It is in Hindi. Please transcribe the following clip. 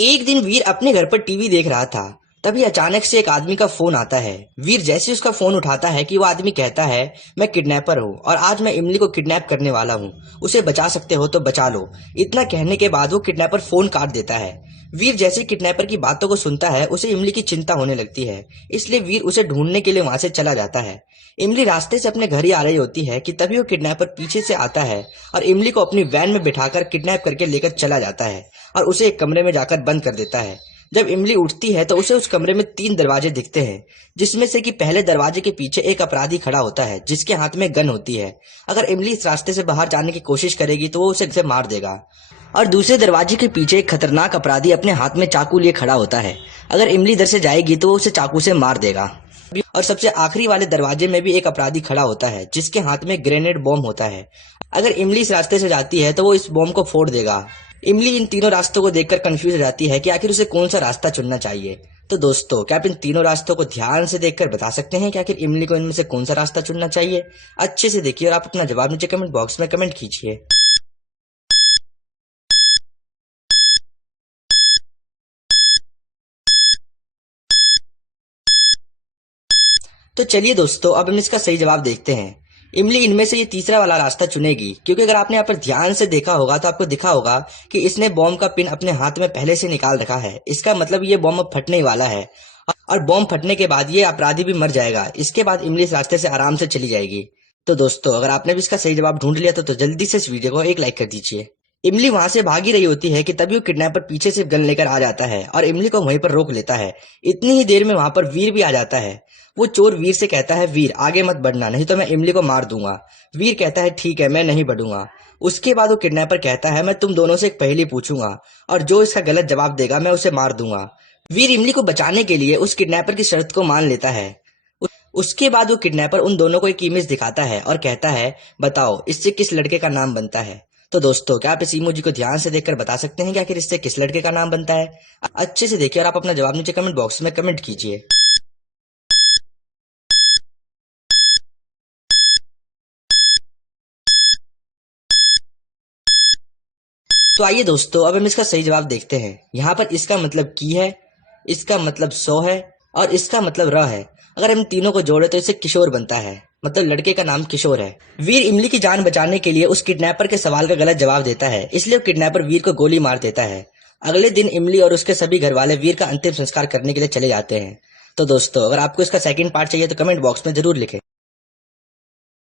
एक दिन वीर अपने घर पर टीवी देख रहा था। तभी अचानक से एक आदमी का फोन आता है। वीर जैसे उसका फोन उठाता है कि वो आदमी कहता है, मैं किडनैपर हूँ और आज मैं इमली को किडनैप करने वाला हूँ। उसे बचा सकते हो तो बचा लो। इतना कहने के बाद वो किडनैपर फोन काट देता है। वीर जैसे किडनैपर की बातों को सुनता है उसे इमली की चिंता होने लगती है। इसलिए वीर उसे ढूंढने के लिए वहां से चला जाता है। इमली रास्ते से अपने घर ही आ रही होती है कि तभी वो किडनैपर पीछे से आता है और इमली को अपनी वैन में बिठाकर किडनैप करके लेकर चला जाता है और उसे एक कमरे में जाकर बंद कर देता है। जब इमली उठती है तो उसे उस कमरे में 3 दरवाजे दिखते हैं, जिसमें से कि पहले दरवाजे के पीछे एक अपराधी खड़ा होता है जिसके हाथ में गन होती है। अगर इमली इस रास्ते से बाहर जाने की कोशिश करेगी तो वो उसे मार देगा। और दूसरे दरवाजे के पीछे एक खतरनाक अपराधी अपने हाथ में चाकू लिए खड़ा होता है। अगर इमली इधर से जाएगी तो वो उसे चाकू से मार देगा। और सबसे आखिरी वाले दरवाजे में भी एक अपराधी खड़ा होता है जिसके हाथ में ग्रेनेड बॉम्ब होता है। अगर इमली इस रास्ते से जाती है तो वो इस बॉम्ब को फोड़ देगा। इमली इन तीनों रास्तों को देखकर कंफ्यूज हो जाती है कि आखिर उसे कौन सा रास्ता चुनना चाहिए। तो दोस्तों, क्या आप इन तीनों रास्तों को ध्यान से देखकर बता सकते हैं कि आखिर इमली को इनमें से कौन सा रास्ता चुनना चाहिए? अच्छे से देखिए और आप अपना जवाब नीचे कमेंट बॉक्स में कमेंट कीजिए। तो चलिए दोस्तों, अब हम इसका सही जवाब देखते हैं। इमली इनमें से ये तीसरा वाला रास्ता चुनेगी, क्योंकि अगर आपने यहाँ पर ध्यान से देखा होगा तो आपको दिखा होगा कि इसने बॉम्ब का पिन अपने हाथ में पहले से निकाल रखा है। इसका मतलब ये बॉम्ब अब फटने ही वाला है और बॉम्ब फटने के बाद ये अपराधी भी मर जाएगा। इसके बाद इमली इस रास्ते से आराम से चली जाएगी। तो दोस्तों, अगर आपने भी इसका सही जवाब ढूंढ लिया तो जल्दी से इस वीडियो को एक लाइक कर दीजिए। इमली वहां से भागी रही होती है कि तभी वो किडनैपर पीछे से गन लेकर आ जाता है और इमली को वहीं पर रोक लेता है। इतनी ही देर में वहां पर वीर भी आ जाता है। वो चोर वीर से कहता है, वीर आगे मत बढ़ना, नहीं तो मैं इमली को मार दूंगा। वीर कहता है, ठीक है, मैं नहीं बढ़ूंगा। उसके बाद वो किडनैपर कहता है, मैं तुम दोनों से एक पहेली पूछूंगा और जो इसका गलत जवाब देगा मैं उसे मार दूंगा। वीर इमली को बचाने के लिए उस किडनैपर की शर्त को मान लेता है। उसके बाद वो किडनैपर उन दोनों को एक इमेज दिखाता है और कहता है, बताओ इससे किस लड़के का नाम बनता है? तो दोस्तों, क्या आप इस इमोजी को ध्यान से देखकर बता सकते हैं कि आखिर इससे किस लड़के का नाम बनता है? अच्छे से देखिए और आप अपना जवाब नीचे कमेंट बॉक्स में कमेंट कीजिए। तो आइए दोस्तों, अब हम इसका सही जवाब देखते हैं। यहाँ पर इसका मतलब की है, इसका मतलब सौ है और इसका मतलब र है। अगर हम तीनों को जोड़े तो इससे किशोर बनता है, मतलब लड़के का नाम किशोर है। वीर इमली की जान बचाने के लिए उस किडनैपर के सवाल का गलत जवाब देता है, इसलिए वो किडनैपर वीर को गोली मार देता है। अगले दिन इमली और उसके सभी घर वाले वीर का अंतिम संस्कार करने के लिए चले जाते हैं। तो दोस्तों, अगर आपको इसका सेकंड पार्ट चाहिए तो कमेंट बॉक्स में जरूर लिखें।